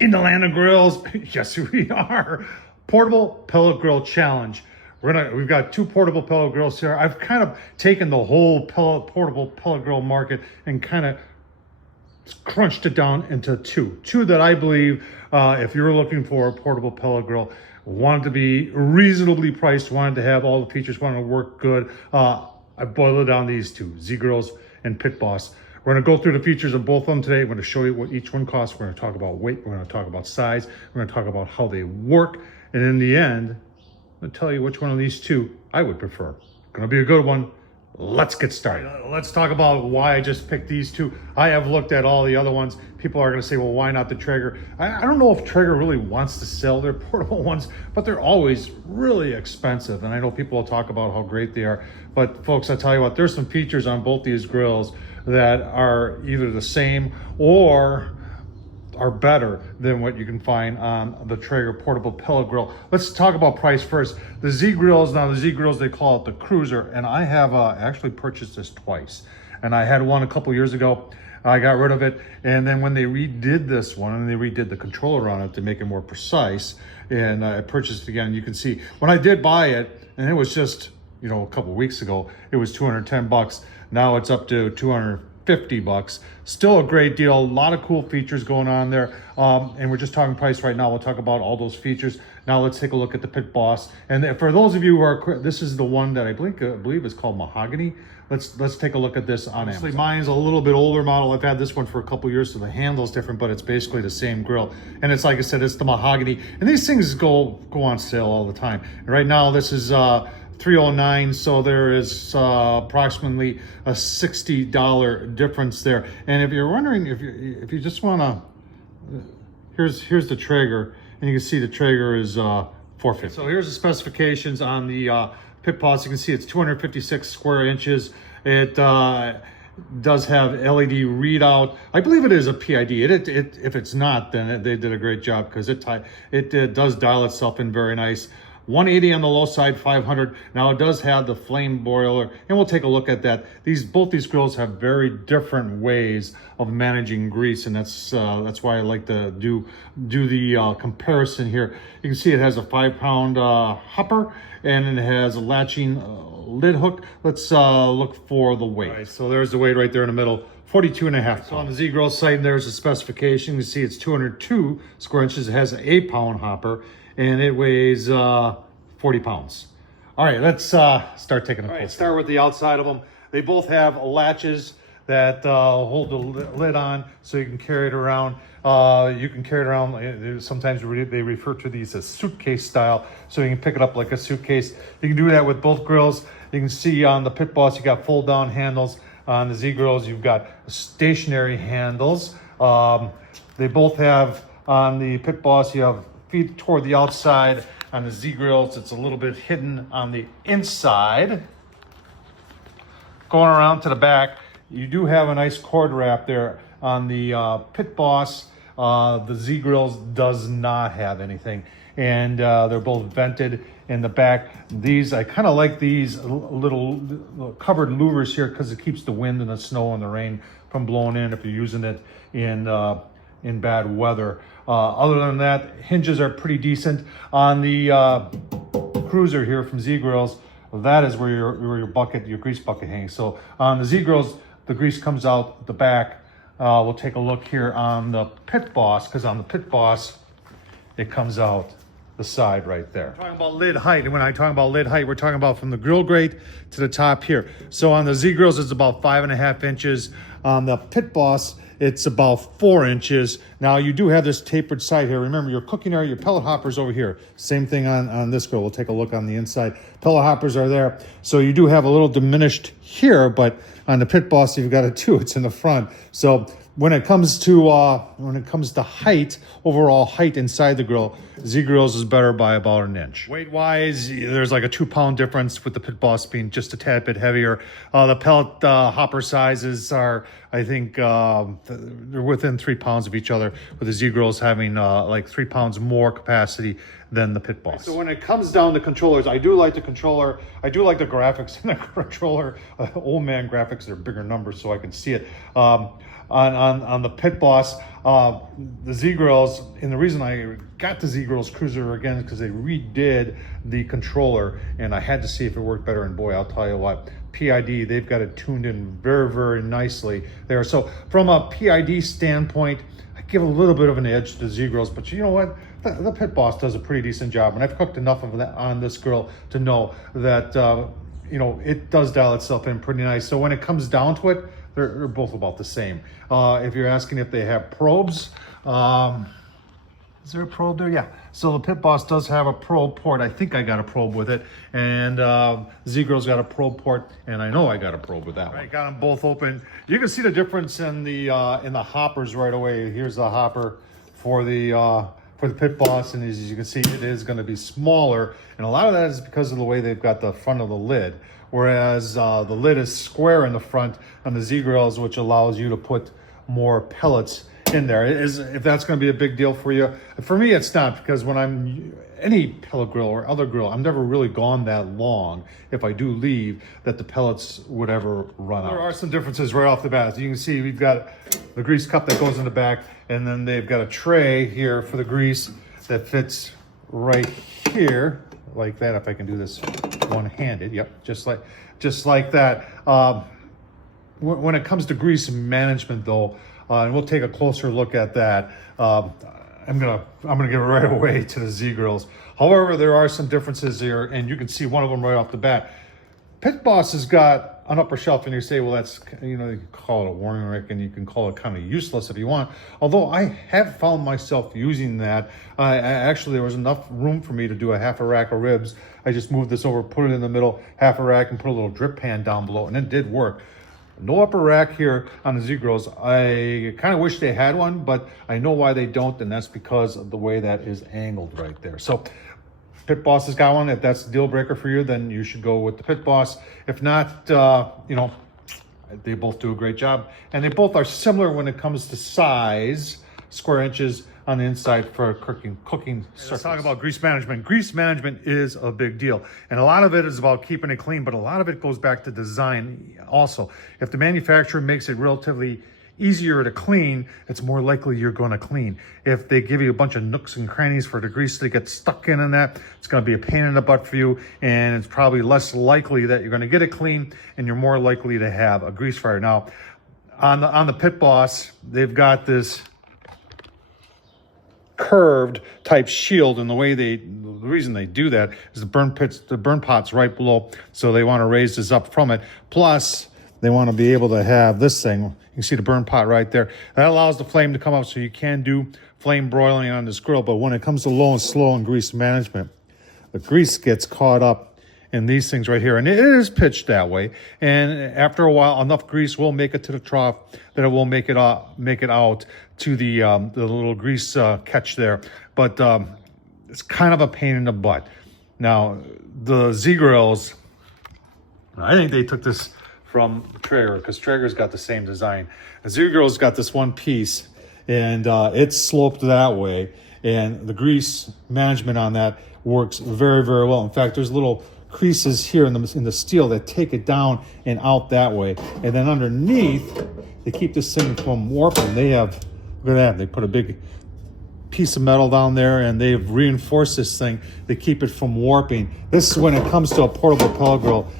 In the land of grills, yes we are. Portable pellet grill challenge. We've got 2 portable pellet grills here. I've kind of taken the whole portable pellet grill market and kind of crunched it down into two that I believe, if you're looking for a portable pellet grill, wanted to be reasonably priced, wanted to have all the features, wanted to work good. I boiled it down to these 2, Z-Grills and Pitboss. We're going to go through the features of both of them today. We're going to show you what each one costs. We're going to talk about weight. We're going to talk about size. We're going to talk about how they work. And in the end, I'm going to tell you which one of these 2 I would prefer. Going to be a good one. Let's get started. Let's talk about why I just picked these 2. I have looked at all the other ones. People are going to say, well, why not the Traeger? I don't know if Traeger really wants to sell their portable ones, but they're always really expensive. And I know people will talk about how great they are. But folks, I tell you what, there's some features on both these grills that are either the same or are better than what you can find on the Traeger portable pellet grill. Let's talk about price first. The Z-Grills, now the Z-Grills, they call it the Cruiser, and I have actually purchased this twice. And I had one a couple years ago. I got rid of it, and then when they redid this one, and they redid the controller on it to make it more precise, and I purchased it again. You can see, when I did buy it, and it was just, you know, a couple weeks ago, it was 210 bucks. Now it's up to 250 bucks. Still a great deal. A lot of cool features going on there. And we're just talking price right now. We'll talk about all those features. Now let's take a look at the Pitboss. And for those of you who are, this is the one that I believe is called Mahogany. Let's take a look at this on Amazon. Mine's a little bit older model. I've had this one for a couple years, so the handle's different, but it's basically the same grill. And it's, like I said, it's the Mahogany. And these things go on sale all the time. And right now this is $309, so there is approximately a $60 difference there. And if you're wondering, if you just want to, here's the Traeger, and you can see the Traeger is $450. So here's the specifications on the Pitboss. You can see it's 256 square inches. It does have LED readout. I believe it is a PID. If it's not, then they did a great job, because it does dial itself in very nice. 180 on the low side, 500. Now it does have the flame boiler, and we'll take a look at that. Both these grills have very different ways of managing grease, and that's why I like to do the comparison here. You can see it has a 5-pound hopper, and it has a latching lid hook. Let's look for the weight. All right, so there's the weight right there in the middle. 42.5 pounds. So on the Z-Grill site, there's a specification. You see it's 202 square inches. It has an 8-pound hopper, and it weighs 40 pounds. All right, let's start taking a look. Start with the outside of them. They both have latches that hold the lid on, so you can carry it around. You can carry it around. Sometimes they refer to these as suitcase style, so you can pick it up like a suitcase. You can do that with both grills. You can see on the Pitboss, you got fold down handles. On the Z-Grills, you've got stationary handles. They both have, on the Pitboss, you have feet toward the outside. On the Z-Grills, it's a little bit hidden on the inside. Going around to the back, you do have a nice cord wrap there. On the Pitboss, the Z-Grills does not have anything, and they're both vented in the back. These, I kind of like these little covered louvers here, because it keeps the wind and the snow and the rain from blowing in if you're using it in bad weather. Other than that, hinges are pretty decent. On the Cruiser here from Z-Grills, that is where your grease bucket hangs. So on the Z-Grills, the grease comes out the back. We'll take a look here on the Pitboss, because on the Pitboss, it comes out the side right there. We're talking about lid height, and when I talk about lid height, we're talking about from the grill grate to the top here. So on the Z-Grills, it's about 5.5 inches. On the Pitboss, it's about 4 inches. Now you do have this tapered side here. Remember, your cooking area, your pellet hoppers over here. Same thing on this grill. We'll take a look on the inside. Pellet hoppers are there. So you do have a little diminished here, but on the Pitboss, you've got it too. It's in the front. So when it comes to height, overall height inside the grill, Z-Grills is better by about 1 inch. Weight-wise, there's like a 2-pound difference, with the Pitboss being just a tad bit heavier. The pellet hopper sizes are, I think, they're within 3 pounds of each other, with the Z-Grills having like 3 pounds more capacity than the Pitboss. So when it comes down to controllers, I do like the controller. I do like the graphics in the controller. Old man graphics, they're bigger numbers, so I can see it. on the Pitboss, the Z grills. And the reason I got the Z grills cruiser again is because they redid the controller, and I had to see if it worked better. And boy, I'll tell you what, PID, they've got it tuned in very, very nicely there. So from a PID standpoint, I give a little bit of an edge to the Z grills, but you know what? The Pitboss does a pretty decent job, and I've cooked enough of that on this grill to know that you know, it does dial itself in pretty nice. So when it comes down to it, they're both about the same. If you're asking if they have probes, is there a probe there? Yeah. So the Pitboss does have a probe port. I think I got a probe with it, and Z-Grill's got a probe port, and I know I got a probe with that one. I got them both open. You can see the difference in the hoppers right away. Here's the hopper for the Pitboss, and as you can see, it is going to be smaller, and a lot of that is because of the way they've got the front of the lid, whereas the lid is square in the front on the Z-Grills, which allows you to put more pellets in there. If that's going to be a big deal for you. For me, it's not, because when I'm any pellet grill or other grill, I'm never really gone that long, if I do leave, that the pellets would ever run out. There are some differences right off the bat. As you can see, we've got the grease cup that goes in the back, and then they've got a tray here for the grease that fits right here, like that. If I can do this one-handed, yep, just like that. When it comes to grease management, though, and we'll take a closer look at that, I'm gonna give it right away to the Z-Grills. However, there are some differences here, and you can see one of them right off the bat. Pitboss has got an upper shelf, and you say, well, that's, you know, you can call it a warming rack, and you can call it kind of useless if you want. Although I have found myself using that. Actually, there was enough room for me to do a half a rack of ribs. I just moved this over, put it in the middle, half a rack, and put a little drip pan down below, and it did work. No upper rack here on the Z-Grills. I kind of wish they had one, but I know why they don't, and that's because of the way that is angled right there. So Pitboss has got one. If that's the deal breaker for you, then you should go with the Pitboss. If not, you know, they both do a great job, and they both are similar when it comes to size, square inches on the inside for cooking surface. Let's talk about grease management. Grease management is a big deal, and a lot of it is about keeping it clean, but a lot of it goes back to design also. If the manufacturer makes it relatively easier to clean, it's more likely you're going to clean. If they give you a bunch of nooks and crannies for the grease to get stuck in that, it's going to be a pain in the butt for you, and it's probably less likely that you're going to get it clean, and you're more likely to have a grease fire. Now, on the Pitboss, they've got this curved type shield, and the reason they do that is the burn pot's right below, so they want to raise this up from it. Plus, they want to be able to have this thing. You can see the burn pot right there. That allows the flame to come up, so you can do flame broiling on this grill. But when it comes to low and slow and grease management, the grease gets caught up in these things right here, and it is pitched that way. And after a while, enough grease will make it to the trough that it will make it out to the little grease catch there. But it's kind of a pain in the butt. Now, the Z-Grills, I think they took this from Traeger, because Traeger's got the same design. The Z-Grills got this one piece, and it's sloped that way, and the grease management on that works very, very well. In fact, there's little creases here in the steel that take it down and out that way, and then underneath they keep this thing from warping. They have, look at that, they put a big piece of metal down there, and they've reinforced this thing to keep it from warping. This is when it comes to a portable pellet grill,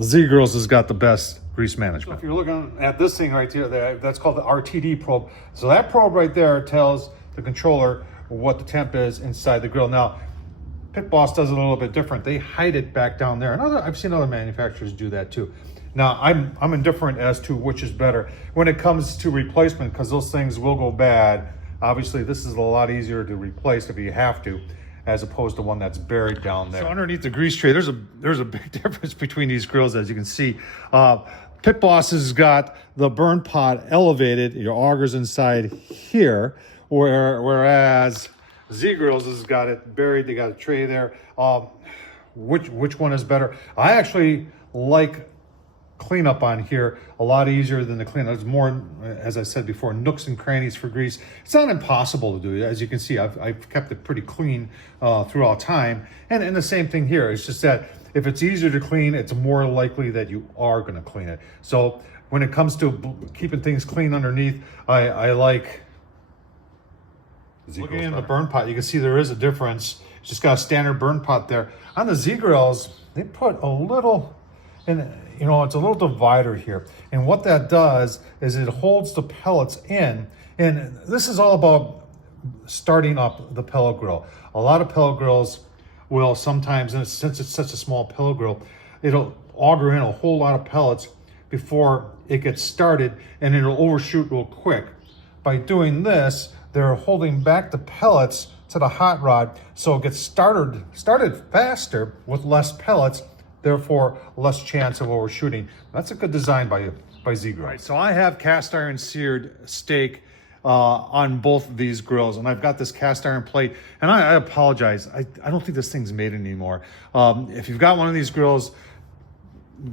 Z-Grills has got the best grease management. So if you're looking at this thing right here, that's called the RTD probe. So that probe right there tells the controller what the temp is inside the grill. Now, Pitboss does it a little bit different. They hide it back down there, and I've seen other manufacturers do that too. Now, I'm indifferent as to which is better when it comes to replacement, because those things will go bad. Obviously, this is a lot easier to replace if you have to, as opposed to one that's buried down there. So underneath the grease tray, there's a big difference between these grills, as you can see. Pitboss has got the burn pot elevated, your augers inside here, whereas Z-Grills has got it buried. They got a tray there. Which one is better? I actually like cleanup on here a lot easier than the cleanup. There's more, as I said before, nooks and crannies for grease. It's not impossible to do. As you can see, I've kept it pretty clean throughout time. And the same thing here. It's just that if it's easier to clean, it's more likely that you are going to clean it. So when it comes to keeping things clean underneath, I like looking in the burn pot. You can see there is a difference. It's just got a standard burn pot there. On the Z grills, they put a little, and you know, it's a little divider here. And what that does is it holds the pellets in. And this is all about starting up the pellet grill. A lot of pellet grills will sometimes, and since it's such a small pellet grill, it'll auger in a whole lot of pellets before it gets started, and it'll overshoot real quick. By doing this, they're holding back the pellets to the hot rod, so it gets started faster with less pellets, therefore less chance of overshooting. That's a good design by Z-Grill. Right, so I have cast iron seared steak on both of these grills, and I've got this cast iron plate, and I apologize, I don't think this thing's made anymore. If you've got one of these grills,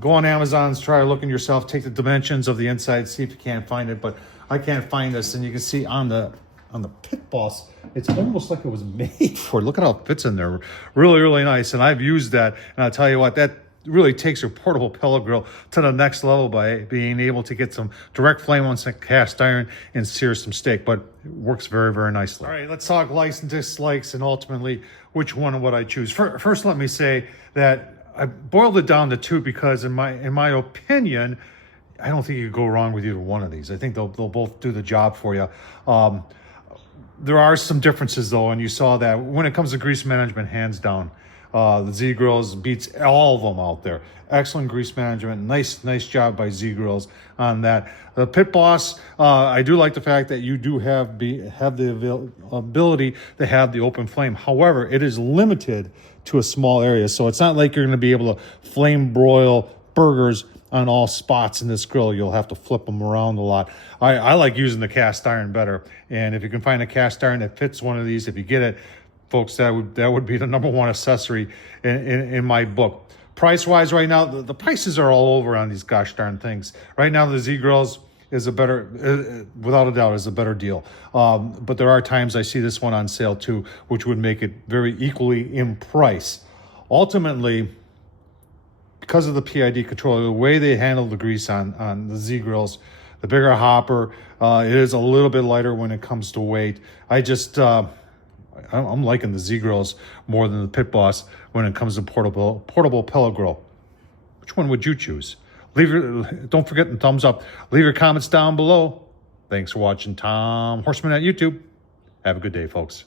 go on Amazon, try looking yourself, take the dimensions of the inside, see if you can't find it, but I can't find this. And you can see on the Pitboss, it's almost like it was made for it. Look at how it fits in there. Really, really nice. And I've used that, and I'll tell you what, that really takes your portable pellet grill to the next level by being able to get some direct flame on some cast iron and sear some steak, but it works very, very nicely. All right, let's talk likes and dislikes, and ultimately which one would I choose. First, let me say that I boiled it down to two because in my opinion, I don't think you could go wrong with either one of these. I think they'll both do the job for you. There are some differences though, and you saw that when it comes to grease management, hands down, the Z-Grills beats all of them out there. Excellent grease management. Nice job by Z-Grills on that. The Pitboss, I do like the fact that you do have the ability to have the open flame. However, it is limited to a small area, so it's not like you're going to be able to flame broil burgers on all spots in this grill. You'll have to flip them around a lot. I like using the cast iron better, and if you can find a cast iron that fits one of these, if you get it, folks, that would be the #1 accessory in my book. Price-wise right now, the prices are all over on these gosh darn things. Right now, the Z-Grills is a better, without a doubt, is a better deal. But there are times I see this one on sale too, which would make it very equally in price. Ultimately, because of the PID controller, the way they handle the grease on the Z-Grills, the bigger hopper, it is a little bit lighter when it comes to weight. I'm liking the Z-Grills more than the Pitboss when it comes to portable pellet grill. Which one would you choose? Don't forget the thumbs up. Leave your comments down below. Thanks for watching Tom Horsman at YouTube. Have a good day, folks.